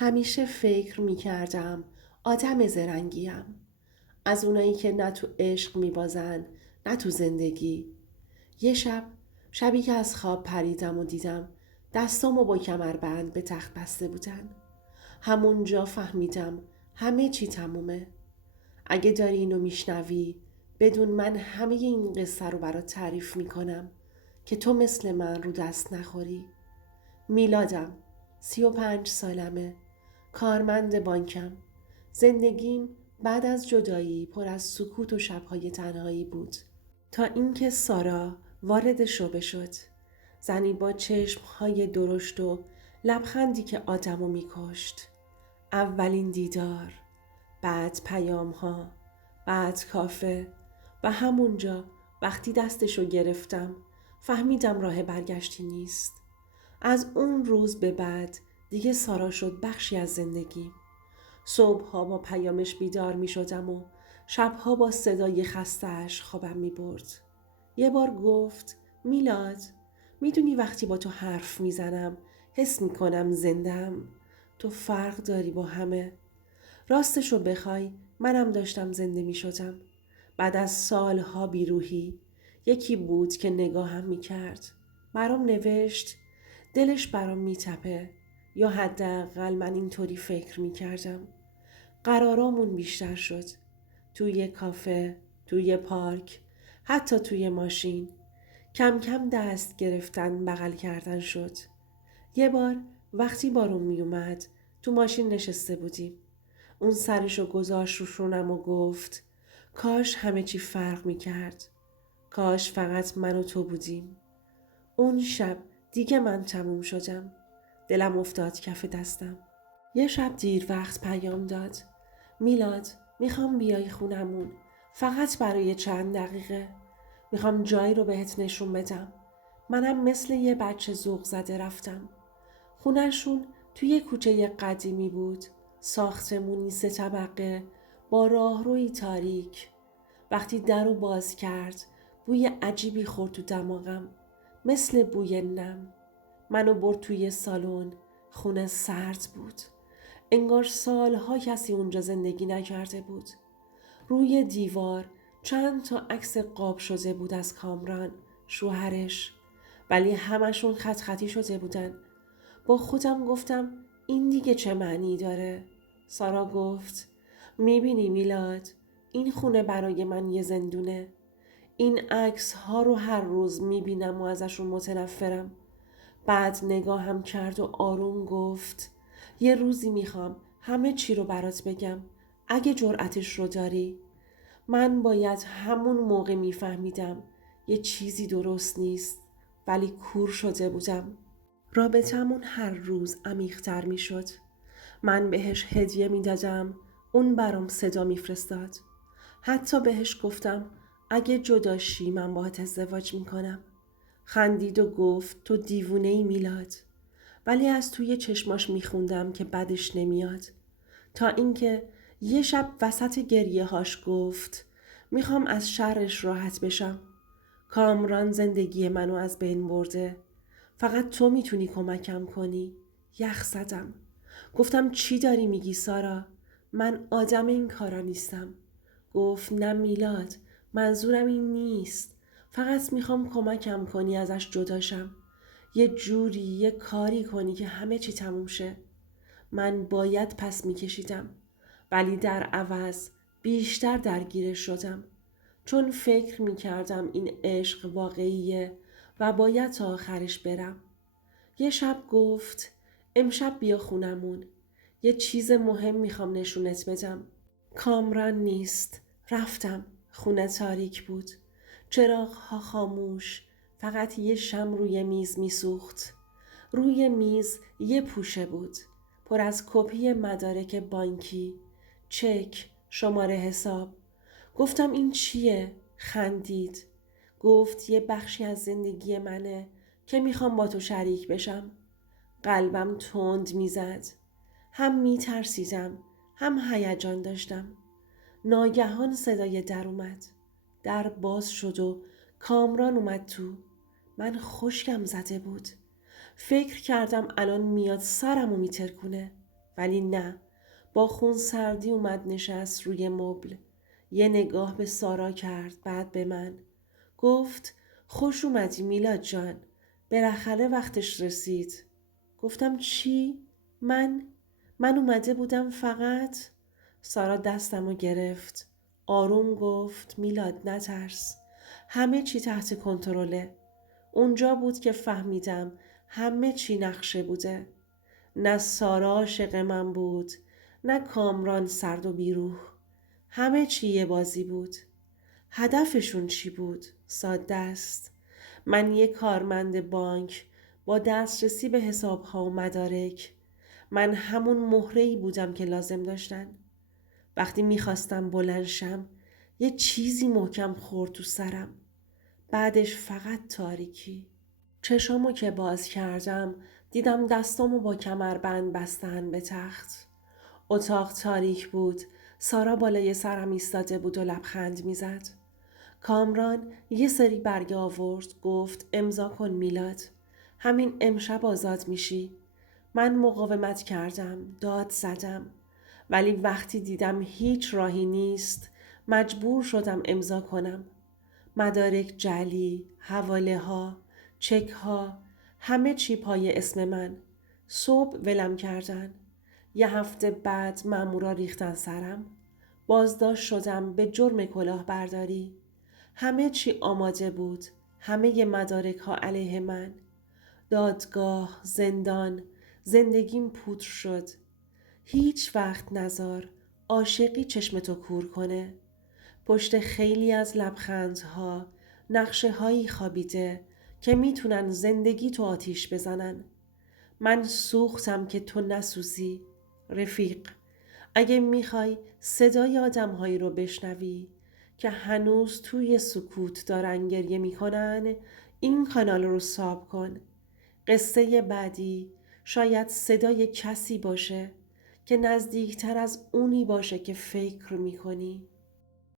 همیشه فکر می کردم آدم زرنگیم. از اونایی که نه تو عشق می بازن نه تو زندگی. یه شبی که از خواب پریدم و دیدم دستامو با کمربند به تخت بسته بودن. همونجا فهمیدم همه چی تمومه. اگه داری اینو میشنوی بدون من همه این قصه رو برات تعریف میکنم که تو مثل من رو دست نخوری. میلادم، 35 سالمه، کارمند بانکم. زندگیم بعد از جدایی پر از سکوت و شبهای تنهایی بود تا اینکه سارا وارد شعبه شد. زنی با چشمهای درشت و لبخندی که آدمو میکشت. اولین دیدار، بعد پیام‌ها، بعد کافه و همونجا وقتی دستشو گرفتم فهمیدم راه برگشتی نیست. از اون روز به بعد دیگه سارا شد بخشی از زندگیم. صبحها با پیامش بیدار می شدم و شبها با صدای خسته‌اش خوابم می برد. یه بار گفت میلاد، میدونی وقتی با تو حرف میزنم حس میکنم زندم. تو فرق داری با همه. راستشو بخوای منم داشتم زنده می شدم. بعد از سالها بیروحی یکی بود که نگاهم می کرد. برام نوشت دلش برام می تپه، یا حداقل من اینطوری فکر می کردم. قرارامون بیشتر شد. توی کافه، توی پارک، حتی توی ماشین. کم کم دست گرفتن بغل کردن شد. یه بار وقتی بارون می اومد تو ماشین نشسته بودیم. اون سرشو گذاشت رو شونم و گفت کاش همه چی فرق می کرد. کاش فقط من و تو بودیم. اون شب دیگه من تموم شدم. دلم افتاد کف دستم. یه شب دیر وقت پیام داد. میلاد، میخوام بیای خونمون. فقط برای چند دقیقه. میخوام جایی رو بهت نشون بدم. منم مثل یه بچه ذوق زده رفتم. خونه‌شون توی کوچه قدیمی بود. ساختمونی 3 طبقه با راهروی تاریک. وقتی در رو باز کرد بوی عجیبی خورد تو دماغم. مثل بوی نم. منو برد توی سالن. خونه سرد بود. انگار سالها کسی اونجا زندگی نکرده بود. روی دیوار چند تا عکس قاب شده بود از کامران، شوهرش. ولی همشون خط خطی شده بودن. با خودم گفتم این دیگه چه معنی داره؟ سارا گفت میبینی میلاد، این خونه برای من یه زندونه. این عکس ها رو هر روز میبینم و ازشون متنفرم. بعد نگاهم کرد و آروم گفت یه روزی میخوام همه چی رو برات بگم اگه جرأتش رو داری. من باید همون موقع میفهمیدم یه چیزی درست نیست، ولی کور شده بودم. رابطمون هر روز عمیق‌تر میشد. من بهش هدیه میدادم، اون برام صدا میفرستاد. حتی بهش گفتم اگه جدا شی من باهات ازدواج میکنم. خندید و گفت تو دیوونه ای میلاد. ولی از توی چشماش میخوندم که بدش نمیاد. تا اینکه یه شب وسط گریه هاش گفت میخوام از شرش راحت بشم. کامران زندگی منو از بین برده. فقط تو میتونی کمکم کنی. یخ زدم. گفتم چی داری میگی سارا؟ من آدم این کارا نیستم. گفت نه میلاد، منظورم این نیست. فقط میخوام کمکم کنی ازش جداشم. یه جوری یه کاری کنی که همه چی تموم شه. من باید پس میکشیدم. ولی در عوض بیشتر درگیرش شدم. چون فکر میکردم این عشق واقعیه و باید تا آخرش برم. یه شب گفت امشب بیا خونمون. یه چیز مهم میخوام نشونت بدم. کامران نیست. رفتم. خونه تاریک بود. چراغ‌ها خاموش. فقط یه شمع روی میز میسوخت. روی میز یه پوشه بود. پر از کپی مدارک بانکی، چک، شماره حساب. گفتم این چیه؟ خندید. گفت یه بخشی از زندگی منه که میخوام با تو شریک بشم. قلبم تند میزد. هم میترسیدم، هم هیجان داشتم. ناگهان صدای در اومد. در باز شد و کامران اومد تو. من خشکم زده بود. فکر کردم الان میاد سرمو میترکونه. ولی نه، با خون سردی اومد نشست روی مبل. یه نگاه به سارا کرد، بعد به من. گفت خوش اومدی میلاد جان. بالاخره وقتش رسید. گفتم چی؟ من اومده بودم فقط. سارا دستمو گرفت. آروم گفت میلاد نترس. همه چی تحت کنترله. اونجا بود که فهمیدم همه چی نقشه بوده. نه سارا عاشق من بود، نه کامران سرد و بیروح. همه چی یه بازی بود. هدفشون چی بود؟ ساده است. من یک کارمند بانک با دسترسی به حسابها و مدارک. من همون مهره‌ای بودم که لازم داشتن. وقتی میخواستم بلند شم یه چیزی محکم خورد تو سرم. بعدش فقط تاریکی. چشامو که باز کردم دیدم دستامو با کمربند بستن به تخت. اتاق تاریک بود. سارا بالای سرم ایستاده بود و لبخند میزد. کامران یه سری برگه آورد، گفت امضا کن میلاد. همین امشب آزاد میشی. من مقاومت کردم، داد زدم. ولی وقتی دیدم هیچ راهی نیست مجبور شدم امضا کنم. مدارک جعلی، حواله ها، چک ها، همه چی پای اسم من. صبح ولم کردن. یه هفته بعد مامورا ریختن سرم. بازداشت شدم به جرم کلاهبرداری. همه چی آماده بود. همه مدارک ها علیه من. دادگاه، زندان، زندگیم پودر شد. هیچ وقت نزار عاشقی چشمتو کور کنه. پشت خیلی از لبخندها نقشه هایی خوابیده که میتونن زندگی تو آتیش بزنن. من سوختم که تو نسوزی. رفیق، اگه میخوای صدای آدمهایی رو بشنوی که هنوز توی سکوت دارن گریه میکنن، این کانال رو ساب کن. قصه بعدی شاید صدای کسی باشه که نزدیکتر از اونی باشه که فکر میکنی.